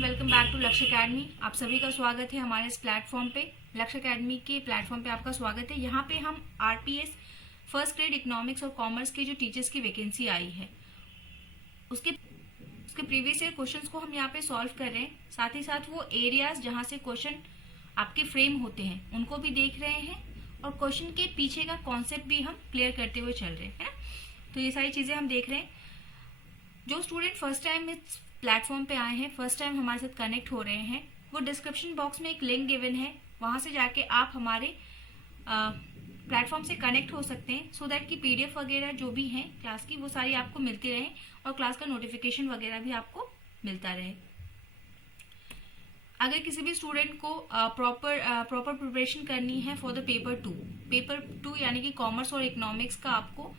Welcome back to लक्ष्य academy. आप सभी का स्वागत है हमारे इस प्लेटफॉर्म पे। लक्ष्य अकेडमी के प्लेटफॉर्म पे आपका स्वागत है। यहाँ पे हम आरपीएस फर्स्ट ग्रेड इकोनॉमिक्स और कॉमर्स के जो टीचर्स की वैकेंसी आई है उसके प्रीवियस ईयर क्वेश्चंस को हम यहाँ पे सॉल्व कर रहे हैं। साथ ही साथ वो एरियाज जहाँ से क्वेश्चन आपके फ्रेम होते हैं उनको भी देख रहे हैं और क्वेश्चन के पीछे का कॉन्सेप्ट भी हम क्लियर करते हुए चल रहे हैं, है ना। तो ये सारी चीजें हम देख रहे हैं। जो स्टूडेंट फर्स्ट टाइम इस प्लेटफॉर्म पे आए हैं, फर्स्ट टाइम हमारे साथ कनेक्ट हो रहे हैं, वो डिस्क्रिप्शन बॉक्स में एक लिंक गिवन है, वहां से जाके आप हमारे प्लेटफॉर्म से कनेक्ट हो सकते हैं सो दैट कि पीडीएफ वगैरह जो भी है क्लास की वो सारी आपको मिलती रहे और क्लास का नोटिफिकेशन वगैरह भी आपको मिलता रहे। अगर किसी भी स्टूडेंट को प्रॉपर प्रिपरेशन करनी है फॉर द पेपर टू यानी कि कॉमर्स और इकोनॉमिक्स का आपको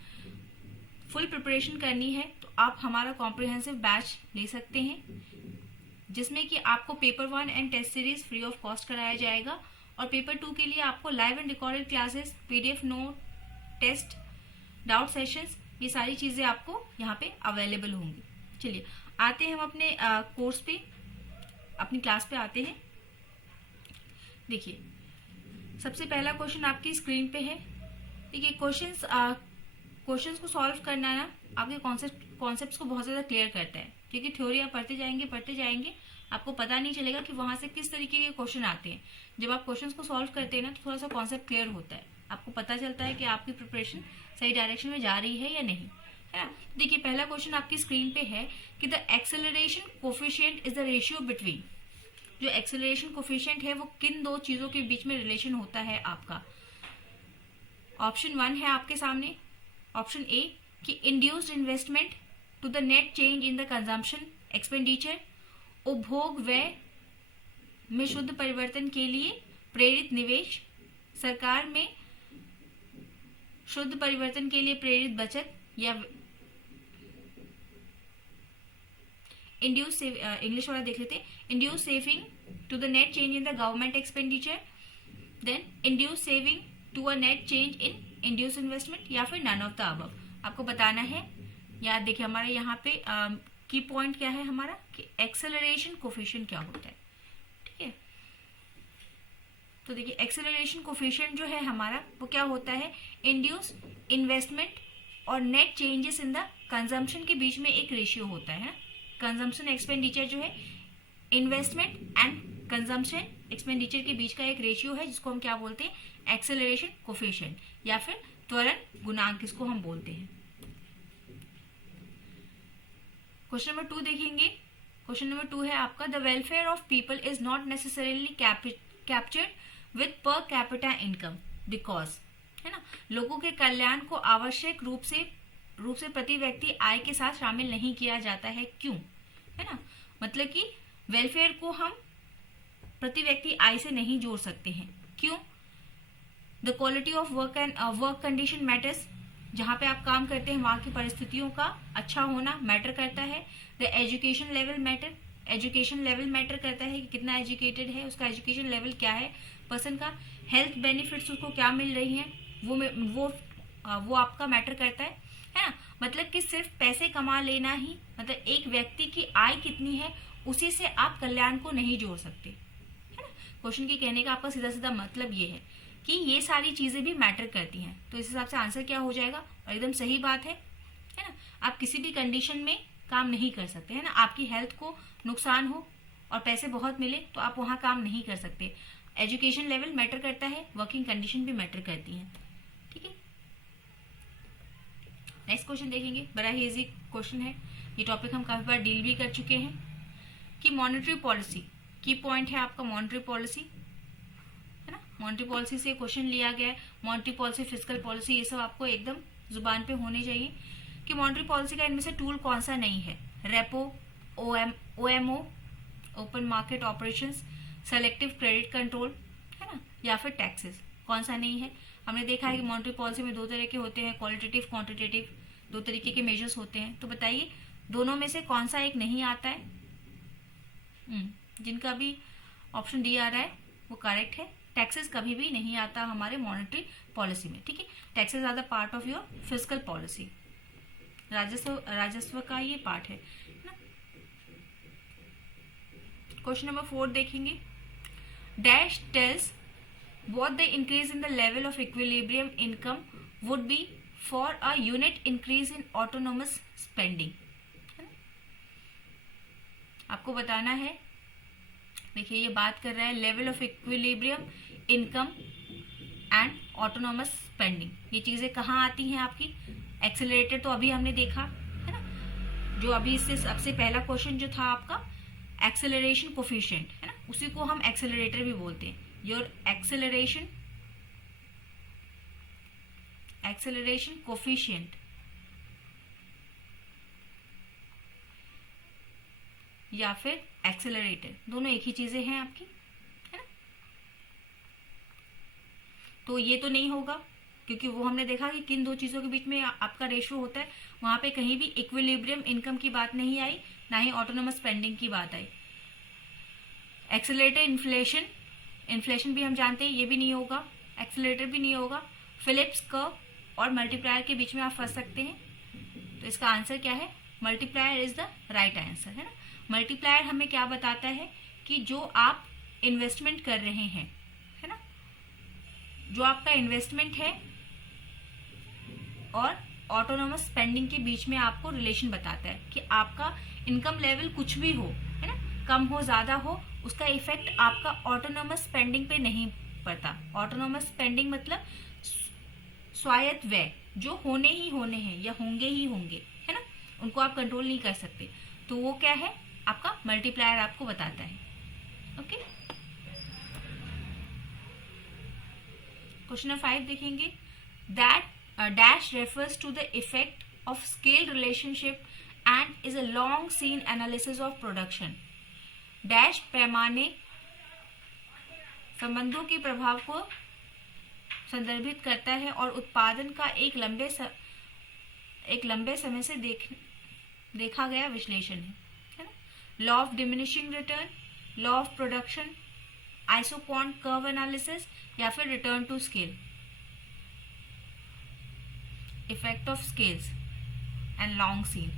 फुल प्रिपरेशन करनी है तो आप हमारा कॉम्प्रिहेंसिव बैच ले सकते हैं, जिसमें कि आपको paper 1 and test series free of cost कराया जाएगा और पेपर 2 के लिए आपको live and recorded classes, PDF note, test, doubt sessions, ये सारी चीजें आपको यहाँ पे अवेलेबल होंगी। चलिए आते हैं हम अपने कोर्स पे, अपनी क्लास पे आते हैं। देखिए सबसे पहला क्वेश्चन आपकी स्क्रीन पे है। देखिए क्वेश्चंस को सॉल्व करना ना आपके कॉन्सेप्ट्स को बहुत ज्यादा क्लियर करता है, क्योंकि थ्योरी आप पढ़ते जाएंगे आपको पता नहीं चलेगा कि वहां से किस तरीके के क्वेश्चन आते हैं। जब आप क्वेश्चंस को सॉल्व करते हैं ना तो थोड़ा सा कॉन्सेप्ट क्लियर होता है, आपको पता चलता है कि आपकी प्रिपरेशन सही डायरेक्शन में जा रही है या नहीं, है ना। देखिए पहला क्वेश्चन आपकी स्क्रीन पे है कि the acceleration coefficient is the ratio between. जो एक्सेलरेशन कोफिशिएंट है वो किन दो चीजों के बीच में रिलेशन होता है आपका। ऑप्शन 1 है आपके सामने, ऑप्शन ए कि induced investment to the net change in the consumption expenditure, उपभोग व्यय में शुद्ध परिवर्तन के लिए प्रेरित निवेश, सरकार में शुद्ध परिवर्तन के लिए प्रेरित बचत, या इंड्यूस इंग्लिश वाला देख लेते हैं, induce saving to the net change in the government expenditure, then induce saving to a net change in induce investment, या फिर नन ऑफ द अबव। आपको बताना है। या देखिए हमारे यहाँ पे की पॉइंट क्या है हमारा कि एक्सेलरेशन कोफिशिएंट क्या होता है, ठीक है। तो देखिए एक्सेलरेशन कोफिशिएंट जो है हमारा वो क्या होता है, इंड्यूस इन्वेस्टमेंट और net changes in the consumption के बीच में एक रेशियो होता है। कंजम्पशन एक्सपेंडिचर जो है इन्वेस्टमेंट एंड कंजम्पशन एक्सपेंडिचर के बीच का एक रेशियो है, जिसको हम क्या बोलते हैं, एक्सेलरेशन कोफिशिएंट या फिर त्वरण गुणांक इसको हम बोलते हैं। क्वेश्चन नंबर 2 देखेंगे। क्वेश्चन नंबर 2 है आपका the welfare of people is not necessarily captured with per capita income because, है ना। लोगों के कल्याण को आवश्यक रूप से प्रति व्यक्ति आय के साथ शामिल नहीं किया जाता है, क्यों, है ना। मतलब कि वेलफेयर को हम प्रति व्यक्ति आय से नहीं जोड़ सकते हैं, क्यों। The quality of work condition matters, जहां पे आप काम करते हैं वहां की परिस्थितियों का अच्छा होना मैटर करता है। द एजुकेशन लेवल मैटर करता है कि कितना एजुकेटेड है, उसका एजुकेशन लेवल क्या है पर्सन का। हेल्थ बेनिफिट्स उसको क्या मिल रही हैं वो आपका मैटर करता है ना। मतलब कि सिर्फ पैसे कमा लेना ही, मतलब एक व्यक्ति की आय कितनी है उसी से आप कल्याण को नहीं जोड़ सकते, है ना। क्वेश्चन के कहने का आपका सीधा सीधा मतलब ये है कि ये सारी चीजें भी मैटर करती हैं। तो इस हिसाब से आंसर क्या हो जाएगा, और एकदम सही बात है ना। आप किसी भी कंडीशन में काम नहीं कर सकते, है ना। आपकी हेल्थ को नुकसान हो और पैसे बहुत मिले तो आप वहां काम नहीं कर सकते। एजुकेशन लेवल मैटर करता है, वर्किंग कंडीशन भी मैटर करती है, ठीक है। नेक्स्ट क्वेश्चन देखेंगे, बड़ा ही इजी क्वेश्चन है, ये टॉपिक हम काफी बार डील भी कर चुके हैं कि मॉनेटरी पॉलिसी की पॉइंट है आपका मॉनेटरी पॉलिसी, है ना। मॉनेटरी पॉलिसी से क्वेश्चन लिया गया है। मॉनेटरी पॉलिसी, फिस्कल पॉलिसी, ये सब आपको एकदम जुबान पे होने चाहिए कि मॉनेटरी पॉलिसी का इनमें से टूल कौन सा नहीं है। Repo, OMO, open market operations, selective credit control, है ना, या फिर टैक्सेस, कौन सा नहीं है। हमने देखा है कि मॉनेटरी पॉलिसी में 2 तरह के होते हैं, क्वालिटेटिव, क्वांटिटेटिव, 2 तरीके के मेजर्स होते हैं। तो बताइए दोनों में से कौन सा एक नहीं आता है। जिनका भी ऑप्शन डी आ रहा है वो करेक्ट है। टैक्सेस कभी भी नहीं आता हमारे मॉनेटरी पॉलिसी में, ठीक है। Taxes are the part of your fiscal policy, राजस्व का ये पार्ट है ना। क्वेश्चन नंबर 4 देखेंगे. Dash tells what the increase in the level of equilibrium income would be for a unit increase in autonomous spending. आपको बताना है. देखिए ये बात कर रहा है level of equilibrium income and autonomous spending. ये चीजें कहाँ आती हैं आपकी? एक्सेलरेटर तो अभी हमने देखा है ना, जो अभी इससे सबसे पहला क्वेश्चन जो था आपका एक्सेलरेशन कोफिशिएंट है ना, उसी को हम एक्सेलरेटर भी बोलते हैं. योर एक्सेलरेशन कोफिशिएंट या फिर एक्सेलरेटर, दोनों एक ही चीजें हैं आपकी, है ना. तो ये तो नहीं होगा क्योंकि वो हमने देखा कि किन दो चीजों के बीच में आपका रेशियो होता है. वहां पे कहीं भी इक्विलिब्रियम इनकम की बात नहीं आई, ना ही ऑटोनोमस स्पेंडिंग की बात आई. एक्सेलरेटर इन्फ्लेशन भी हम जानते हैं, ये भी नहीं होगा. एक्सेलरेटर भी नहीं होगा. फिलिप्स कर्व और मल्टीप्लायर के बीच में आप फंस सकते हैं. तो इसका आंसर क्या है? Multiplier is the right answer, है ना. मल्टीप्लायर हमें क्या बताता है कि जो आप इन्वेस्टमेंट कर रहे हैं, है ना, जो आपका इन्वेस्टमेंट है और ऑटोनोमस स्पेंडिंग के बीच में आपको रिलेशन बताता है कि आपका इनकम लेवल कुछ भी हो, है ना, कम हो ज्यादा हो, उसका इफेक्ट आपका ऑटोनोमस स्पेंडिंग पे नहीं पड़ता. ऑटोनोमस स्पेंडिंग मतलब स्वायत्त व्यय जो होने हैं या होंगे ही होंगे, है ना, उनको आप कंट्रोल नहीं कर सकते. तो वो क्या है? आपका मल्टीप्लायर आपको बताता है. ओके. क्वेश्चन नंबर 5 देखेंगे. That dash refers to the effect of scale relationship and is a long seen analysis of production. Dash पैमाने संबंधों के प्रभाव को संदर्भित करता है और उत्पादन का एक लंबे समय से देखा गया विश्लेषण है ना. Law of diminishing return, law of production, isoquant curve analysis या फिर return to scale. Effect of scales and long seen.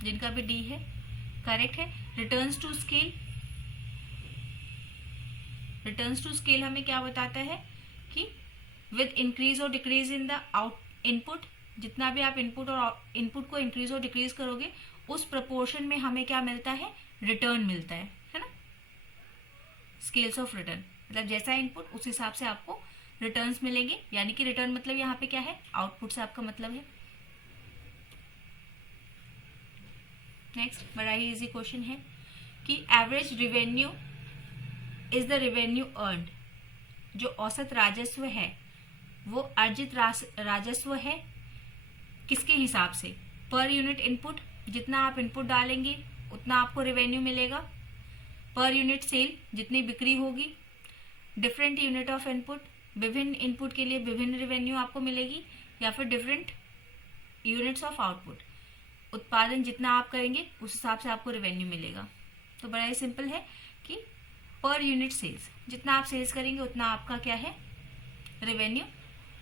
जिनका भी डी है करेक्ट है. रिटर्न्स टू स्केल हमें क्या बताता है कि विद इंक्रीज और डिक्रीज इन द इनपुट, जितना भी आप इनपुट को इंक्रीज और डिक्रीज करोगे उस प्रपोर्शन में हमें क्या मिलता है? रिटर्न मिलता है ना. स्केल्स ऑफ रिटर्न मतलब जैसा इनपुट उस हिसाब से आपको रिटर्न्स मिलेंगे. यानी कि रिटर्न मतलब यहाँ पे क्या है? आउटपुट से आपका मतलब है. नेक्स्ट बड़ा ही इजी क्वेश्चन है कि average revenue is the revenue earned. जो औसत राजस्व है वो अर्जित राजस्व है. किसके हिसाब से? Per unit input. जितना आप इनपुट डालेंगे उतना आपको रिवेन्यू मिलेगा. पर यूनिट सेल, जितनी बिक्री होगी. डिफरेंट यूनिट ऑफ इनपुट, विभिन्न इनपुट के लिए विभिन्न रिवेन्यू आपको मिलेगी. या फिर डिफरेंट यूनिट्स ऑफ आउटपुट, उत्पादन जितना आप करेंगे उस हिसाब से आपको रिवेन्यू मिलेगा. तो बड़ा ही सिंपल है कि पर यूनिट सेल्स, जितना आप सेल्स करेंगे उतना आपका क्या है? रिवेन्यू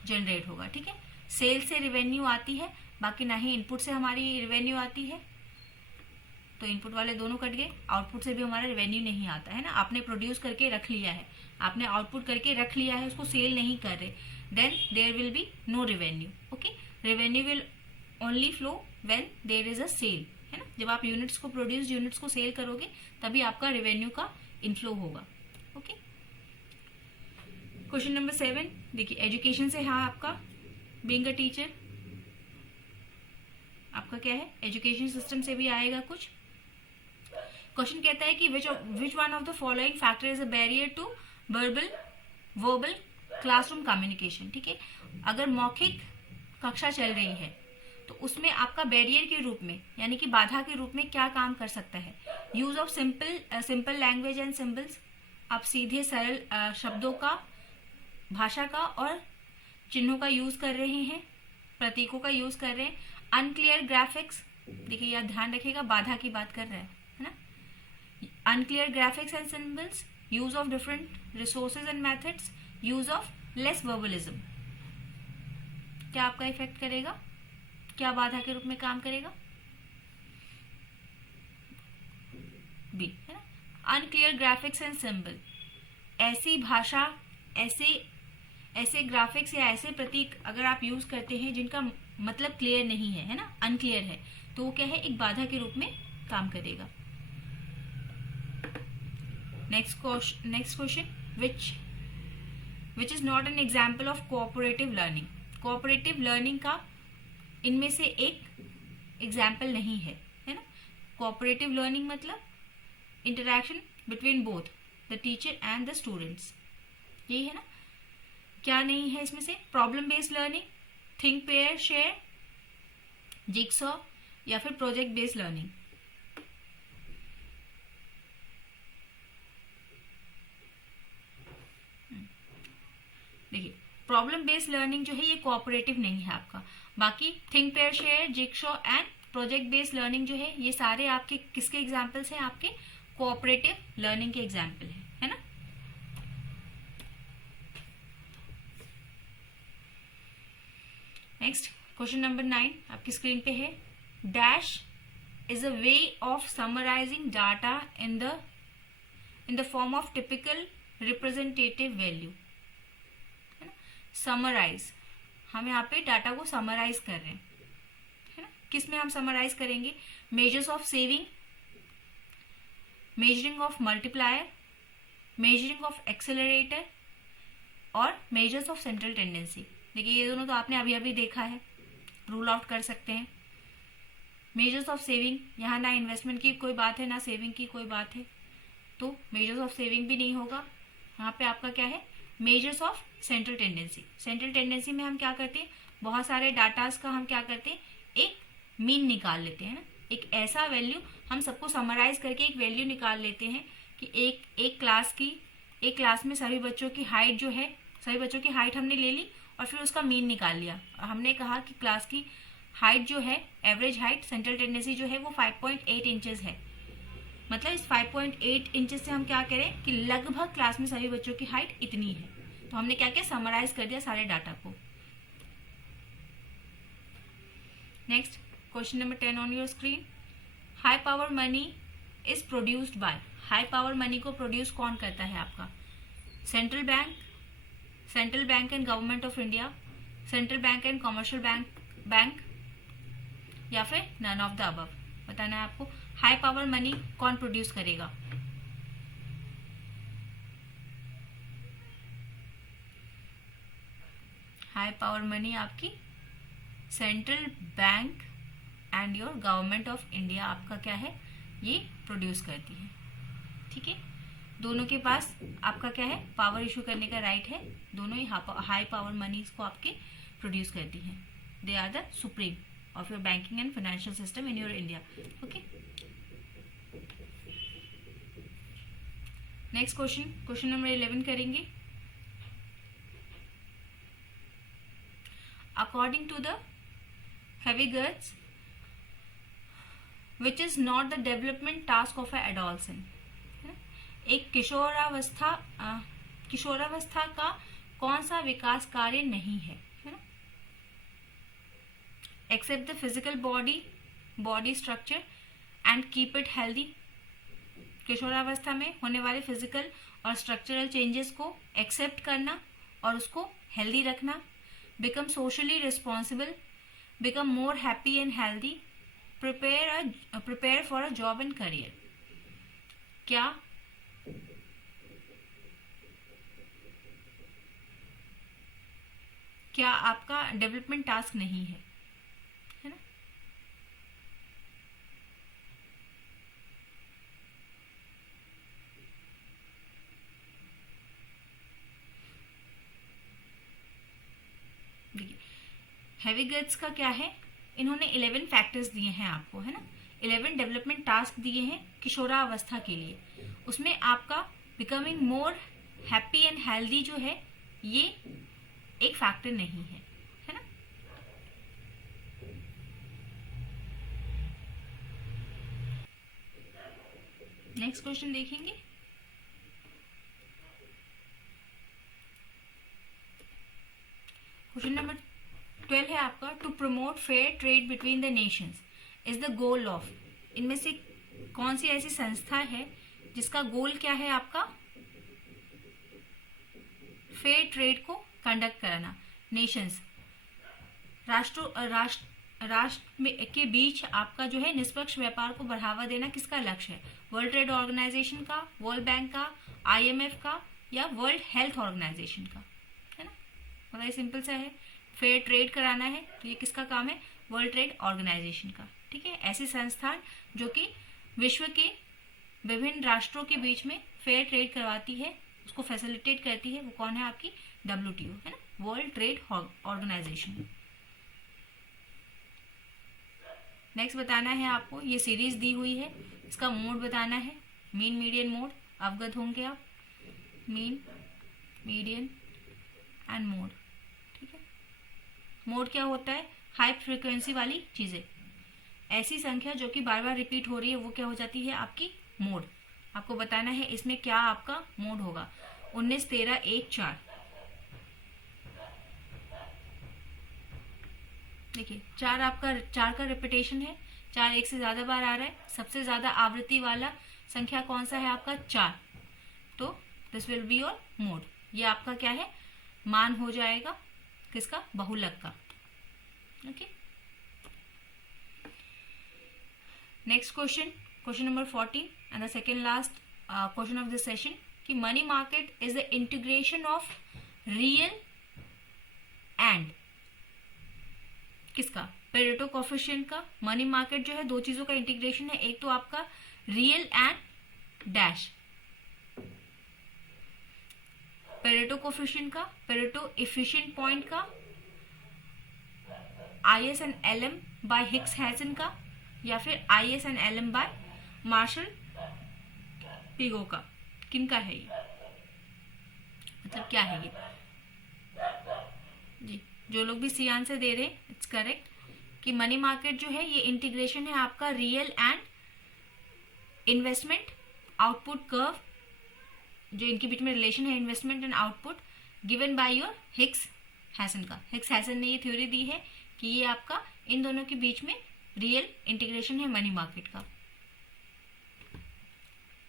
जनरेट होगा. ठीक है. सेल से रिवेन्यू आती है, बाकी ना ही इनपुट से हमारी रिवेन्यू आती है. तो इनपुट वाले दोनों कट गए. आउटपुट से भी हमारा रिवेन्यू नहीं आता है ना. आपने प्रोड्यूस करके रख लिया है, आपने आउटपुट करके रख लिया है, उसको सेल नहीं कर रहे, then there will be no revenue. Okay. Revenue will only flow when there is a sale, है ना. जब आप यूनिट्स को प्रोड्यूस यूनिट्स को सेल करोगे तभी आपका रिवेन्यू का इनफ्लो होगा. ओके. क्वेश्चन नंबर 7 देखिए. एजुकेशन से हाँ आपका बीइंग अ टीचर आपका क्या है? एजुकेशन सिस्टम से भी आएगा कुछ. क्वेश्चन कहता है कि which one of the following factor is a barrier to verbal classroom communication. ठीक है. अगर मौखिक कक्षा चल रही है तो उसमें आपका बैरियर के रूप में यानी कि बाधा के रूप में क्या काम कर सकता है? Use of simple language and symbols. आप सीधे सरल शब्दों का, भाषा का और चिन्हों का यूज कर रहे हैं, प्रतीकों का यूज कर रहे हैं. Unclear graphics. देखिए यार ध्यान रखिएगा, बाधा की बात कर रहा है ना. Unclear graphics and symbols, use of different resources and methods, use of less verbalism. क्या आपका इफेक्ट करेगा? क्या बाधा के रूप में काम करेगा? बी, है ना. अनक्लियर ग्राफिक्स एंड सिंबल, ऐसी भाषा, ऐसे ग्राफिक्स या ऐसे प्रतीक अगर आप यूज करते हैं जिनका मतलब क्लियर नहीं है ना, अनक्लियर है, तो वो क्या है, एक बाधा के रूप में काम करेगा. Next question, which is not an example of cooperative learning. Cooperative learning का इनमें से एक एग्जाम्पल नहीं है ना. कोऑपरेटिव लर्निंग मतलब interaction between both the teacher and the students, यही है ना. क्या नहीं है इसमें से, problem based learning, think pair share, jigsaw या फिर प्रोजेक्ट बेस्ड लर्निंग. देखिए, प्रॉब्लम बेस्ड लर्निंग जो है ये कोऑपरेटिव नहीं है आपका. बाकी think pair share, jigsaw and project based learning जो है ये सारे आपके किसके एग्जाम्पल्स हैं, आपके कोऑपरेटिव लर्निंग के एग्जाम्पल है ना. नेक्स्ट क्वेश्चन नंबर 9 आपकी स्क्रीन पे है. Dash is a way of summarising data in the form of typical representative value. Summarise, हम यहाँ पे डाटा को समराइज कर रहे हैं, है ना. किस में हम समराइज करेंगे, measures of saving, measuring of multiplier, measuring of accelerator और मेजर्स ऑफ सेंट्रल टेंडेंसी. देखिए ये दोनों तो आपने अभी अभी देखा है, रूल आउट कर सकते हैं. मेजर्स ऑफ सेविंग, यहाँ ना इन्वेस्टमेंट की कोई बात है ना सेविंग की कोई बात है, तो मेजर्स ऑफ सेविंग भी नहीं होगा. यहाँ पे आपका क्या है, measures of central tendency. Central tendency में हम क्या करते हैं, बहुत सारे डाटाज का हम क्या करते हैं, एक मीन निकाल लेते हैं ना. एक ऐसा वैल्यू हम सबको समराइज करके एक वैल्यू निकाल लेते हैं कि एक क्लास में सभी बच्चों की हाइट जो है, सभी बच्चों की हाइट हमने ले ली और फिर उसका मीन निकाल लिया. हमने कहा कि क्लास की हाइट जो है, एवरेज हाइट, सेंट्रल टेंडेंसी जो है वो 5.8 इंचेस है. मतलब इस 5.8 इंचेस से हम क्या करें कि लगभग क्लास में सभी बच्चों की हाइट इतनी है. तो हमने क्या किया, समराइज कर दिया सारे डाटा को. Next question number 10 on your screen. High power money is produced by. High power money को प्रोड्यूस कौन करता है आपका, central bank and government of India, central bank and commercial bank या फिर नन ऑफ द अबव. बताना है आपको हाई पावर मनी कौन प्रोड्यूस करेगा. हाई पावर मनी आपकी central bank and your government of India आपका क्या है, ये प्रोड्यूस करती है. ठीक है, दोनों के पास आपका क्या है, पावर इशू करने का राइट है. दोनों ही हाई पावर मनी को आपके प्रोड्यूस करती हैं. They are the supreme of your banking and financial system in your India. Okay, next question number 11 करेंगे. अकॉर्डिंग टू द हैविगर्स, which is not the development task of a adolescent. एक किशोरावस्था का कौन सा विकास कार्य नहीं है ना. Except the physical body structure and keep it healthy. किशोरावस्था में होने वाले फिजिकल और स्ट्रक्चरल चेंजेस को एक्सेप्ट करना और उसको हेल्दी रखना. Become socially responsible, become more happy and healthy, prepare for a job and career. क्या आपका डेवलपमेंट टास्क नहीं है ना. देखिए हैविगर्स का क्या है, इन्होंने 11 फैक्टर्स दिए हैं आपको, है ना. 11 डेवलपमेंट टास्क दिए हैं किशोरावस्था के लिए. उसमें आपका becoming more happy and healthy जो है ये एक फैक्टर नहीं है ना. नेक्स्ट क्वेश्चन देखेंगे. क्वेश्चन नंबर 12 है आपका. To promote fair trade between the nations is the goal of. इनमें से कौन सी ऐसी संस्था है जिसका गोल क्या है आपका? फेयर ट्रेड को कंडक्ट कराना। नेशंस, राष्ट्र के बीच आपका जो है निष्पक्ष व्यापार को बढ़ावा देना किसका लक्ष्य है? वर्ल्ड ट्रेड ऑर्गेनाइजेशन का, वर्ल्ड बैंक का, IMF का या वर्ल्ड हेल्थ ऑर्गेनाइजेशन का, है ना? बड़ा ही सिंपल सा है, फेयर ट्रेड कराना है तो ये किसका काम है? वर्ल्ड ट्रेड ऑर्गेनाइजेशन का। ठीक है, ऐसी संस्थान जो कि विश्व के विभिन्न राष्ट्रों के बीच में फेयर ट्रेड करवाती है, उसको फैसिलिटेट करती है, वो कौन है? आपकी WTO, है ना, वर्ल्ड ट्रेड ऑर्गेनाइजेशन। नेक्स्ट बताना है आपको, ये सीरीज दी हुई है, इसका मोड बताना है, मीन मीडियन मोड, अवगत होंगे आप, मीन मीडियन एंड मोड। ठीक है, मोड क्या होता है? हाई फ्रीक्वेंसी वाली चीजें, ऐसी संख्या जो कि बार बार रिपीट हो रही है वो क्या हो जाती है? आपकी मोड। आपको बताना है इसमें क्या आपका मोड होगा। 19, 13, 1, 4। देखिए 4 आपका 4 का रिपीटेशन है, 4 एक से ज्यादा बार आ रहा है, सबसे ज्यादा आवृत्ति वाला संख्या कौन सा है आपका? 4। तो this will be your mode. ये आपका क्या है? मान हो जाएगा किसका? बहुलक का। Okay, next question, question number 14 and the second last question of this session कि money market is the integration of real and किसका? पेरेटो कोफिशिएंट का। मनी मार्केट जो है दो चीजों का इंटीग्रेशन है, एक तो आपका real and dash, Pareto coefficient का, पेरेटो एफिशिएंट पॉइंट का, IS and LM by Hicks Hansen का, या फिर IS and LM by Marshall Pigou का। किनका है ये? मतलब क्या है ये? जी, जो लोग भी सी आंसर दे रहे हैं इट्स करेक्ट कि मनी मार्केट जो है ये इंटीग्रेशन है आपका real and investment output curve, जो इनके बीच में रिलेशन है investment and output, given by your Hicks Hansen का। हिक्स हैसन ने ये थ्योरी दी है कि ये आपका इन दोनों के बीच में रियल इंटीग्रेशन है मनी मार्केट का।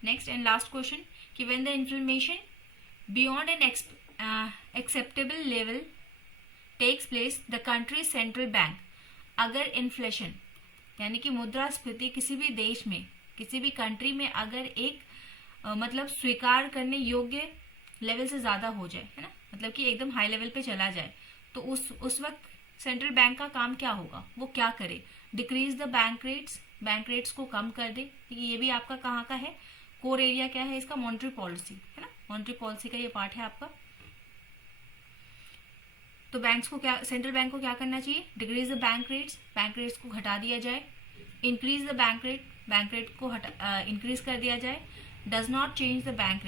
नेक्स्ट एंड लास्ट क्वेश्चन कि when the inflammation beyond an acceptable level takes place the country central bank, अगर इन्फ्लेशन यानी कि मुद्रास्फीति किसी भी देश में, किसी भी कंट्री में अगर एक मतलब स्वीकार करने योग्य लेवल से ज्यादा हो जाए, है ना, मतलब कि एकदम हाई लेवल पे चला जाए, तो उस वक्त सेंट्रल बैंक का काम क्या होगा? वो क्या करे? डिक्रीज द बैंक रेट्स को कम कर दे। ये भी आपका कहाँ का है? कोर एरिया क्या है इसका? मॉनेटरी पॉलिसी, है ना, मॉनेटरी पॉलिसी का ये पार्ट है आपका। तो बैंक्स को क्या, सेंट्रल बैंक को क्या करना चाहिए? डिक्रीज द बैंक रेट्स को घटा दिया जाए, इंक्रीज द बैंक रेट को इंक्रीज कर दिया जाए, does not change the bank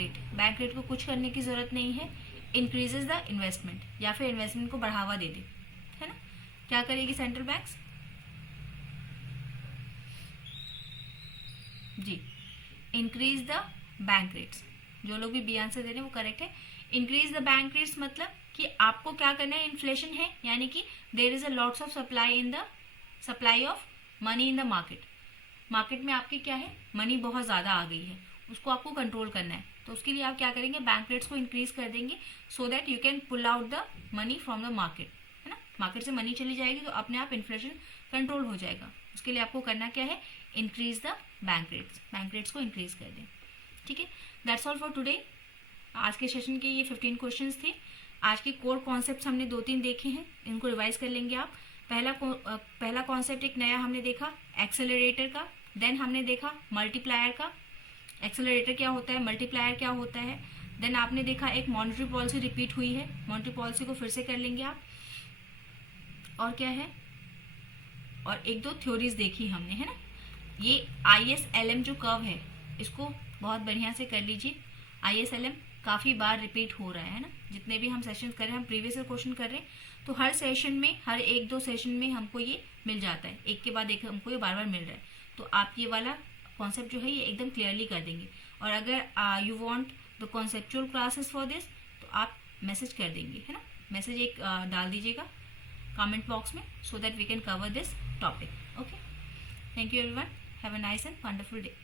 rate को कुछ करने की जरूरत नहीं है, इंक्रीजेज द इन्वेस्टमेंट या फिर इन्वेस्टमेंट को बढ़ावा दे दे, है ना। क्या करेगी सेंट्रल बैंक्स? जी, इंक्रीज द बैंक रेट्स। जो लोग भी बी आंसर दे रहे हैं वो करेक्ट है। इंक्रीज द बैंक रेट्स मतलब कि आपको क्या करना है? इन्फ्लेशन है यानी कि there is a lots of supply of money in the market में आपकी क्या है? मनी बहुत ज्यादा आ गई है, उसको आपको कंट्रोल करना है। तो उसके लिए आप क्या करेंगे? बैंक रेट्स को इंक्रीज कर देंगे so that you can pull out the money from the market, है ना। मार्केट से मनी चली जाएगी तो अपने आप इन्फ्लेशन कंट्रोल हो जाएगा। उसके लिए आपको करना क्या है? इंक्रीज द बैंक रेट्स को इंक्रीज कर दें। ठीक है, दैट्स ऑल फॉर टुडे। आज के सेशन के ये 15 क्वेश्चंस थे। आज के कोर कॉन्सेप्ट्स हमने 2-3 देखे हैं, इनको रिवाइज कर लेंगे आप। पहला कॉन्सेप्ट एक नया हमने देखा एक्सेलरेटर का, देन हमने देखा मल्टीप्लायर का। एक्सेलरेटर क्या होता है, मल्टीप्लायर क्या होता है, देन आपने देखा एक मॉनेटरी पॉलिसी रिपीट हुई है, मॉनेटरी पॉलिसी को फिर से कर लेंगे आप। और क्या है, और 1-2 थ्योरीज देखी हमने, है ना। ये ISLM जो कर्व है इसको बहुत बढ़िया से कर लीजिए। ISLM काफी बार रिपीट हो रहा है ना, जितने भी हम सेशन कर रहे हैं, हम प्रीवियस क्वेश्चन कर रहे हैं, तो हर सेशन में, हर 1-2 सेशन में हमको ये मिल जाता है, एक के बाद एक हमको ये बार बार मिल रहा है। तो आप ये वाला कॉन्सेप्ट जो है ये एकदम क्लियरली कर देंगे। और अगर you want the conceptual classes for this तो आप मैसेज कर देंगे, है ना, मैसेज एक डाल दीजिएगा कमेंट बॉक्स में, so that we can cover this topic. Okay, thank you everyone, have a nice and wonderful day.